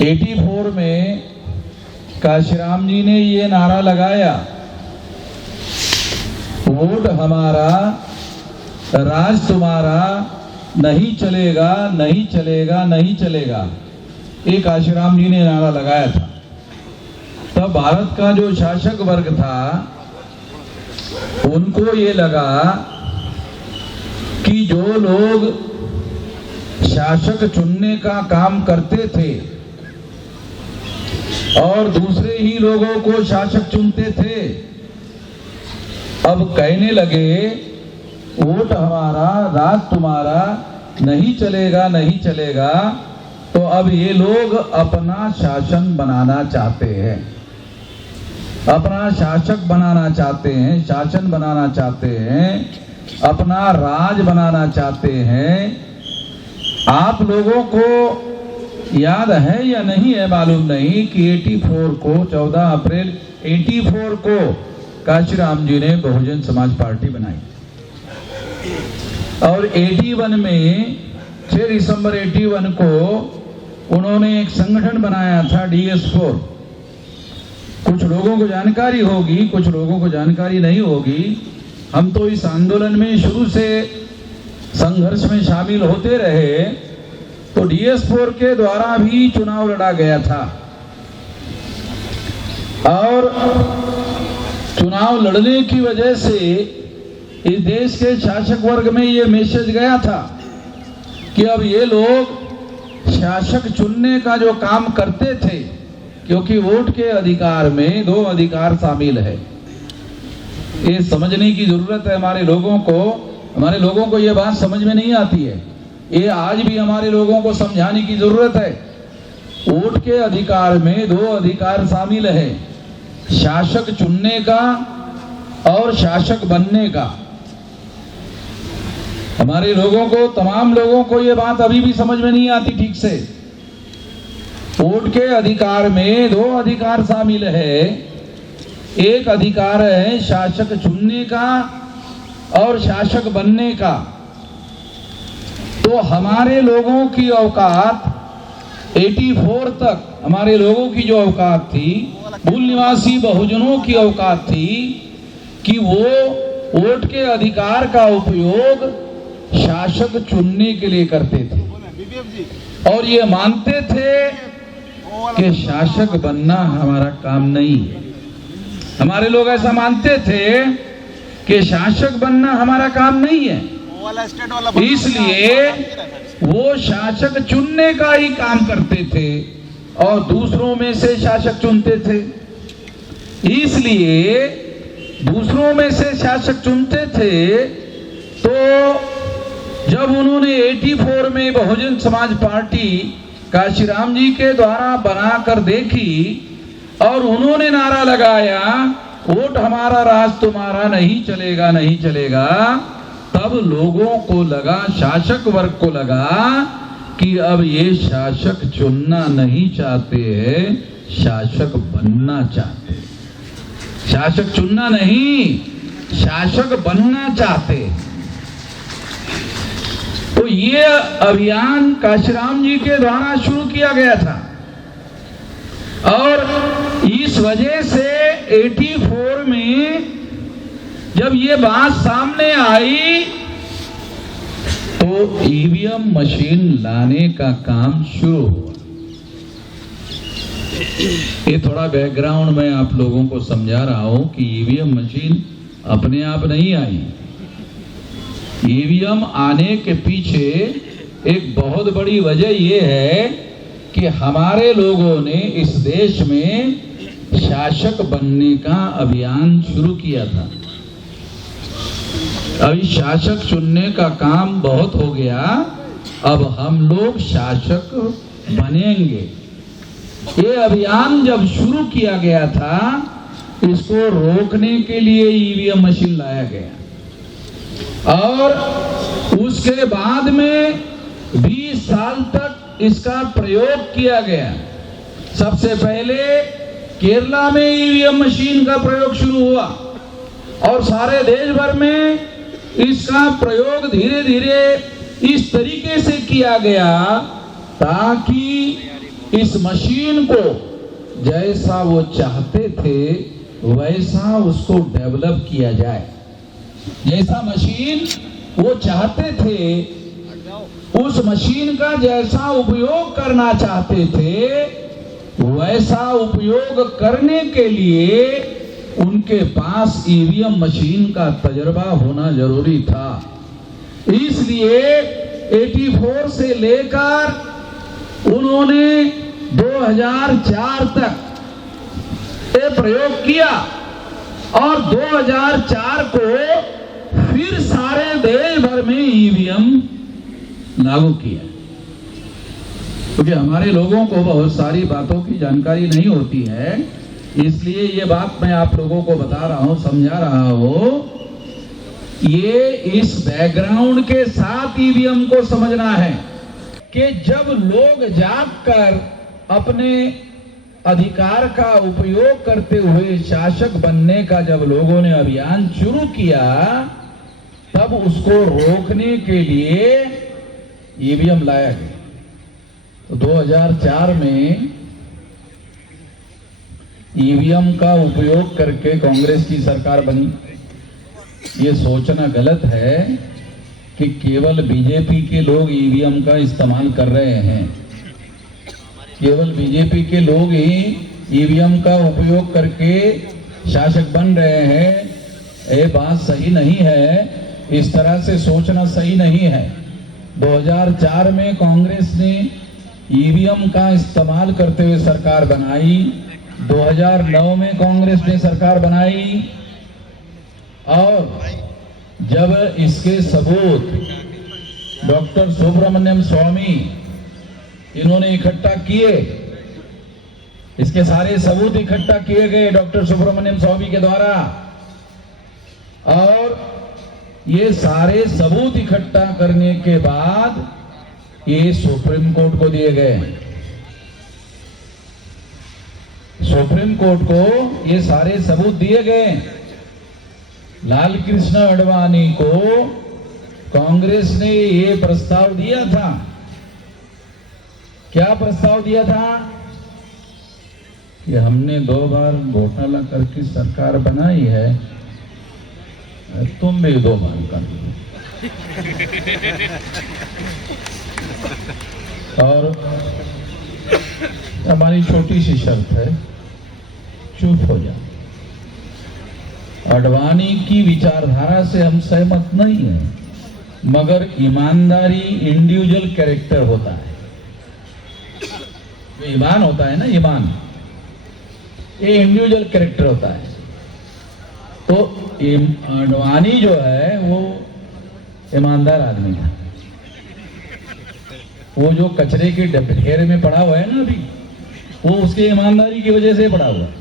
84 में काशीराम जी ने ये नारा लगाया, वोट हमारा राज तुम्हारा, नहीं चलेगा नहीं चलेगा नहीं चलेगा। ये काशीराम जी ने नारा लगाया था। तब भारत का जो शासक वर्ग था उनको ये लगा कि जो लोग शासक चुनने का काम करते थे और दूसरे ही लोगों को शासक चुनते थे, अब कहने लगे वोट हमारा राज तुम्हारा, नहीं चलेगा नहीं चलेगा। तो अब ये लोग अपना शासन बनाना चाहते हैं, अपना शासक बनाना चाहते हैं, शासन बनाना चाहते हैं, अपना राज बनाना चाहते हैं। आप लोगों को याद है या नहीं है मालूम नहीं कि 84 को 14 अप्रैल 84 को काशीराम जी ने बहुजन समाज पार्टी बनाई और 81 में 6 दिसंबर 81 को उन्होंने एक संगठन बनाया था DS4। कुछ लोगों को जानकारी होगी, कुछ लोगों को जानकारी नहीं होगी। हम तो इस आंदोलन में शुरू से संघर्ष में शामिल होते रहे। तो DS4 के द्वारा भी चुनाव लड़ा गया था और चुनाव लड़ने की वजह से इस देश के शासक वर्ग में ये मैसेज गया था कि अब ये लोग शासक चुनने का जो काम करते थे, क्योंकि वोट के अधिकार में 2 अधिकार शामिल है। ये समझने की जरूरत है हमारे लोगों को। हमारे लोगों को ये बात समझ में नहीं आती है। ये आज भी हमारे लोगों को समझाने की जरूरत है। वोट के अधिकार में 2 अधिकार शामिल है, शासक चुनने का और शासक बनने का। हमारे लोगों को, तमाम लोगों को ये बात अभी भी समझ में नहीं आती ठीक से। वोट के अधिकार में 2 अधिकार शामिल है। एक अधिकार है शासक चुनने का और शासक बनने का। तो हमारे लोगों की औकात 84 तक, हमारे लोगों की जो औकात थी, मूल निवासी बहुजनों की औकात थी कि वो वोट के अधिकार का उपयोग शासक चुनने के लिए करते थे और ये मानते थे कि शासक बनना हमारा काम नहीं है। हमारे लोग ऐसा मानते थे कि शासक बनना हमारा काम नहीं है, इसलिए वो शासक चुनने का ही काम करते थे और दूसरों में से शासक चुनते थे। इसलिए दूसरों में से शासक चुनते थे। तो जब उन्होंने 84 में बहुजन समाज पार्टी काशीराम जी के द्वारा बनाकर देखी और उन्होंने नारा लगाया, वोट हमारा राज तुम्हारा, नहीं चलेगा नहीं चलेगा, तब लोगों को लगा, शासक वर्ग को लगा कि अब ये शासक चुनना नहीं चाहते हैं, शासक बनना चाहते हैं। शासक चुनना नहीं, शासक बनना चाहते हैं। तो ये अभियान काशीराम जी के द्वारा शुरू किया गया था और इस वजह से 84 में जब ये बात सामने आई तो ईवीएम मशीन लाने का काम शुरू हुआ। ये थोड़ा बैकग्राउंड में आप लोगों को समझा रहा हूं कि ईवीएम मशीन अपने आप नहीं आई। ईवीएम आने के पीछे एक बहुत बड़ी वजह यह है कि हमारे लोगों ने इस देश में शासक बनने का अभियान शुरू किया था। अभी शासक चुनने का काम बहुत हो गया, अब हम लोग शासक बनेंगे। ये अभियान जब शुरू किया गया था, इसको रोकने के लिए ईवीएम मशीन लाया गया और उसके बाद में 20 साल तक इसका प्रयोग किया गया। सबसे पहले केरला में ईवीएम मशीन का प्रयोग शुरू हुआ और सारे देश भर में इसका प्रयोग धीरे धीरे इस तरीके से किया गया ताकि इस मशीन को जैसा वो चाहते थे वैसा उसको डेवलप किया जाए। जैसा मशीन वो चाहते थे, उस मशीन का जैसा उपयोग करना चाहते थे, वैसा उपयोग करने के लिए उनके पास ईवीएम मशीन का तजर्बा होना जरूरी था। इसलिए 84 से लेकर उन्होंने 2004 तक ये प्रयोग किया और 2004 को फिर सारे देश भर में ईवीएम लागू किया। क्योंकि हमारे लोगों को बहुत सारी बातों की जानकारी नहीं होती है, इसलिए ये बात मैं आप लोगों को बता रहा हूं, समझा रहा हूं। ये इस बैकग्राउंड के साथ ईवीएम को समझना है कि जब लोग जागकर अपने अधिकार का उपयोग करते हुए शासक बनने का जब लोगों ने अभियान शुरू किया, तब उसको रोकने के लिए ईवीएम लाया गया। तो 2004 में ईवीएम का उपयोग करके कांग्रेस की सरकार बनी। ये सोचना गलत है कि केवल बीजेपी के लोग ईवीएम का इस्तेमाल कर रहे हैं, केवल बीजेपी के लोग ही ईवीएम का उपयोग करके शासक बन रहे हैं। ये बात सही नहीं है, इस तरह से सोचना सही नहीं है। 2004 में कांग्रेस ने ईवीएम का इस्तेमाल करते हुए सरकार बनाई। 2009 में कांग्रेस ने सरकार बनाई और जब इसके सबूत डॉक्टर सुब्रमण्यम स्वामी इन्होंने इकट्ठा किए, इसके सारे सबूत इकट्ठा किए गए डॉक्टर सुब्रमण्यम स्वामी के द्वारा, और ये सारे सबूत इकट्ठा करने के बाद ये सुप्रीम कोर्ट को दिए गए। सुप्रीम कोर्ट को ये सारे सबूत दिए गए। लाल कृष्ण आडवाणी को कांग्रेस ने ये प्रस्ताव दिया था। क्या प्रस्ताव दिया था? कि हमने 2 बार घोटाला करके सरकार बनाई है, तुम भी 2 बार कर दो। और हमारी छोटी सी शर्त है, चुप हो जा। आडवाणी की विचारधारा से हम सहमत नहीं हैं, मगर ईमानदारी इंडिविजुअल कैरेक्टर होता है। जो ईमान होता है ना, ईमान, ये इंडिविजुअल कैरेक्टर होता है। तो आडवाणी जो है वो ईमानदार आदमी था। वो जो कचरे के ढेर में पड़ा हुआ है ना अभी, वो उसके ईमानदारी की वजह से पड़ा हुआ है।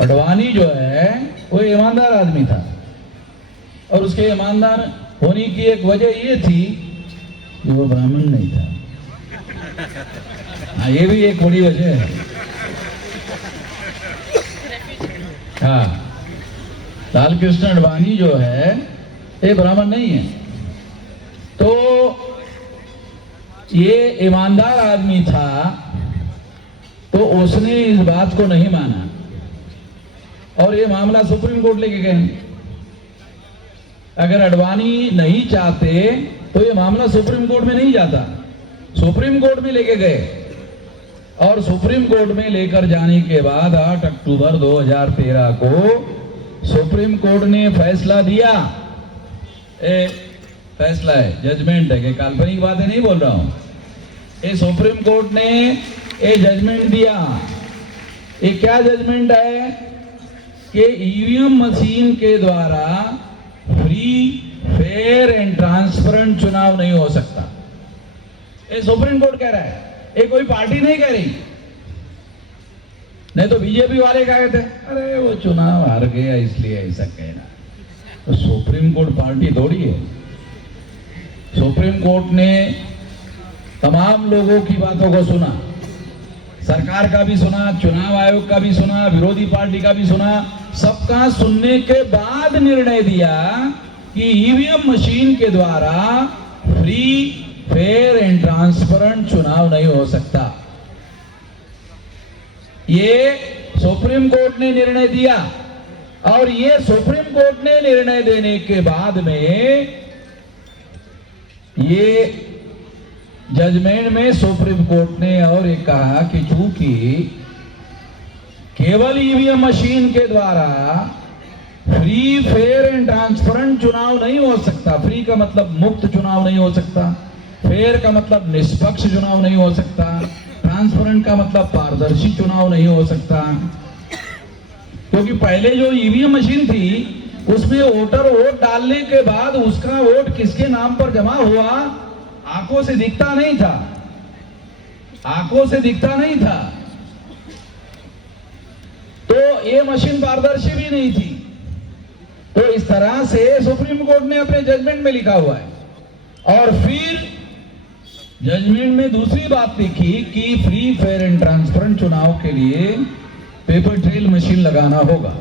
आडवाणी जो है वो ईमानदार आदमी था, और उसके ईमानदार होने की एक वजह ये थी कि वो ब्राह्मण नहीं था। हाँ, ये भी एक बड़ी वजह है। हाँ, लाल कृष्ण आडवाणी जो है ये ब्राह्मण नहीं है। तो ये ईमानदार आदमी था, तो उसने इस बात को नहीं माना और ये मामला सुप्रीम कोर्ट लेके गए। अगर आडवाणी नहीं चाहते तो ये मामला सुप्रीम कोर्ट में नहीं जाता, सुप्रीम कोर्ट में लेके गए। और सुप्रीम कोर्ट में लेकर जाने के बाद 8 अक्टूबर 2013 को सुप्रीम कोर्ट ने फैसला दिया। फैसला है, जजमेंट है, कि काल्पनिक बातें नहीं बोल रहा हूं। ये सुप्रीम कोर्ट ने ये जजमेंट दिया। ये क्या जजमेंट है? कि ईवीएम मशीन के द्वारा फ्री, फेयर एंड ट्रांसपेरेंट चुनाव नहीं हो सकता। ये सुप्रीम कोर्ट कह रहा है, ये कोई पार्टी नहीं कह रही। नहीं तो बीजेपी वाले कह थे, अरे वो चुनाव हार गया इसलिए ऐसा कहना। तो सुप्रीम कोर्ट पार्टी थोड़ी है। सुप्रीम कोर्ट ने तमाम लोगों की बातों को सुना, सरकार का भी सुना, चुनाव आयोग का भी सुना, विरोधी पार्टी का भी सुना। सबका सुनने के बाद निर्णय दिया कि ईवीएम मशीन के द्वारा फ्री, फेयर एंड ट्रांसपेरेंट चुनाव नहीं हो सकता। ये सुप्रीम कोर्ट ने निर्णय दिया और ये सुप्रीम कोर्ट ने निर्णय देने के बाद में ये जजमेंट में सुप्रीम कोर्ट ने और एक कहा कि चूंकि केवल ईवीएम मशीन के द्वारा फ्री फेयर एंड ट्रांसपेरेंट चुनाव नहीं हो सकता। फ्री का मतलब मुक्त चुनाव नहीं हो सकता, फेयर का मतलब निष्पक्ष चुनाव नहीं हो सकता, ट्रांसपेरेंट का मतलब पारदर्शी चुनाव नहीं हो सकता। क्योंकि पहले जो ईवीएम मशीन थी उसमें वोटर वोट डालने के बाद उसका वोट किसके नाम पर जमा हुआ आंखों से दिखता नहीं था, आंखों से दिखता नहीं था। तो ये मशीन पारदर्शी भी नहीं थी। तो इस तरह से सुप्रीम कोर्ट ने अपने जजमेंट में लिखा हुआ है। और फिर जजमेंट में दूसरी बात लिखी कि फ्री फेयर एंड ट्रांसपेरेंट चुनाव के लिए पेपर ट्रेल मशीन लगाना होगा।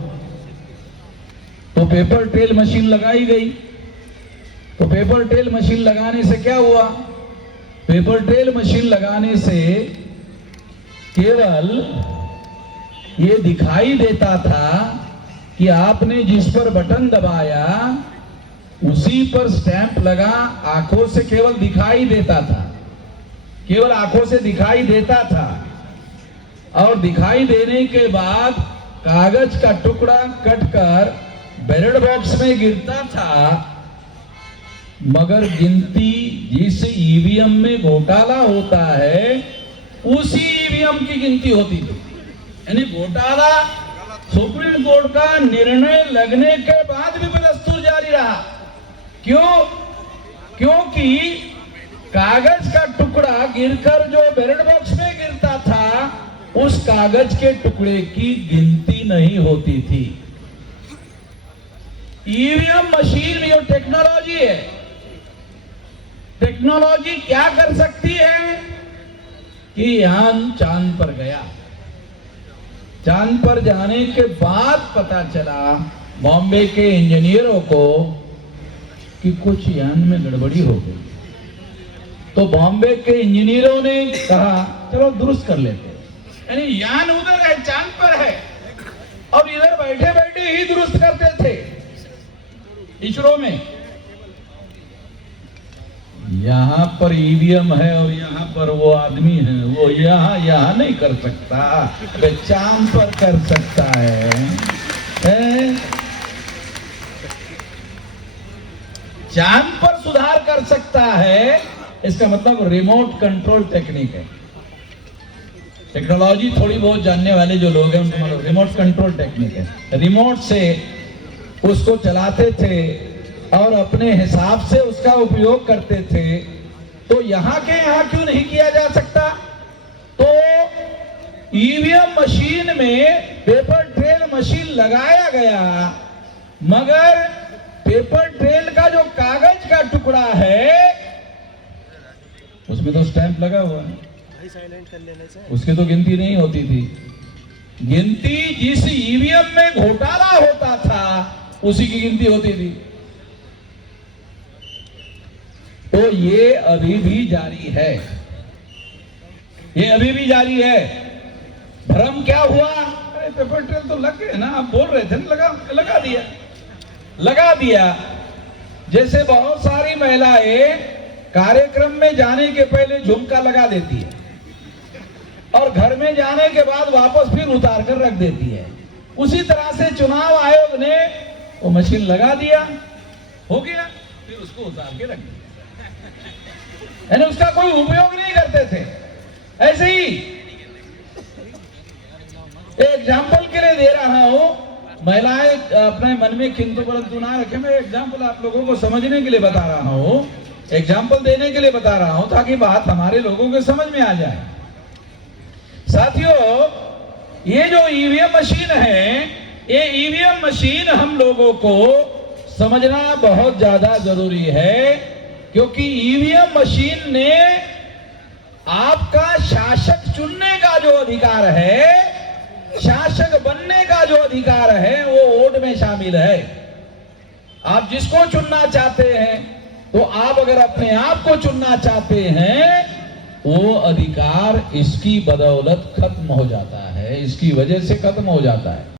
तो पेपर ट्रेल मशीन लगाई गई। तो पेपर ट्रेल मशीन लगाने से क्या हुआ? पेपर ट्रेल मशीन लगाने से केवल ये दिखाई देता था कि आपने जिस पर बटन दबाया उसी पर स्टैंप लगा, आंखों से केवल दिखाई देता था, केवल आंखों से दिखाई देता था। और दिखाई देने के बाद कागज का टुकड़ा कटकर बैलेट बॉक्स में गिरता था, मगर गिनती जिस ईवीएम में घोटाला होता है उसी ईवीएम की गिनती होती थी। यानी घोटाला सुप्रीम कोर्ट का निर्णय लगने के बाद भी बदस्तूर जारी रहा। क्यों? क्योंकि कागज का टुकड़ा गिरकर जो बैलेट बॉक्स में गिरता था उस कागज के टुकड़े की गिनती नहीं होती थी। ईवीएम मशीन में जो टेक्नोलॉजी है, टेक्नोलॉजी क्या कर सकती है कि यान चांद पर गया। चांद पर जाने के बाद पता चला बॉम्बे के इंजीनियरों को कि कुछ यान में गड़बड़ी हो गई। तो बॉम्बे के इंजीनियरों ने कहा चलो दुरुस्त कर लेते हैं। यानी यान उधर है, चांद पर है, और इधर बैठे बैठे ही दुरुस्त करते थे इसरो में। यहां पर ईवीएम है और यहां पर वो आदमी है, वो यहां नहीं कर सकता, वे चांद पर कर सकता है? चांद पर सुधार कर सकता है, इसका मतलब रिमोट कंट्रोल टेक्निक है। टेक्नोलॉजी थोड़ी बहुत जानने वाले जो लोग हैं उनको मतलब रिमोट कंट्रोल टेक्निक है। रिमोट से उसको चलाते थे और अपने हिसाब से उसका उपयोग करते थे। तो यहां के यहां क्यों नहीं किया जा सकता? तो ईवीएम मशीन में पेपर ट्रेल मशीन लगाया गया, मगर पेपर ट्रेल का जो कागज का टुकड़ा है उसमें तो स्टैंप लगा हुआ है, उसकी तो गिनती नहीं होती थी। गिनती जिस ईवीएम में घोटाला होता था उसी की गिनती होती थी। तो ये अभी भी जारी है, ये अभी भी जारी है। भ्रम क्या हुआ? अरे पेपर ट्रेल तो लग गए ना, आप बोल रहे थे ना, लगा दिया। जैसे बहुत सारी महिलाएं कार्यक्रम में जाने के पहले झुमका लगा देती है और घर में जाने के बाद वापस फिर उतार कर रख देती है, उसी तरह से चुनाव आयोग ने वो मशीन लगा दिया, हो गया, फिर उसको उतार के रख दिया। यानी उसका कोई उपयोग नहीं करते थे। ऐसे ही एग्जाम्पल के लिए दे रहा हूं, महिलाएं अपने मन में किंतु परंतु ना रखें। मैं एग्जाम्पल आप लोगों को समझने के लिए बता रहा हूं, एग्जाम्पल देने के लिए बता रहा हूं ताकि बात हमारे लोगों के समझ में आ जाए। साथियों, ये जो ईवीएम मशीन है, ये ईवीएम मशीन हम लोगों को समझना बहुत ज्यादा जरूरी है, क्योंकि ईवीएम मशीन ने आपका शासक चुनने का जो अधिकार है, शासक बनने का जो अधिकार है, वो वोट में शामिल है। आप जिसको चुनना चाहते हैं तो आप अगर अपने आप को चुनना चाहते हैं, वो अधिकार इसकी बदौलत खत्म हो जाता है, इसकी वजह से खत्म हो जाता है।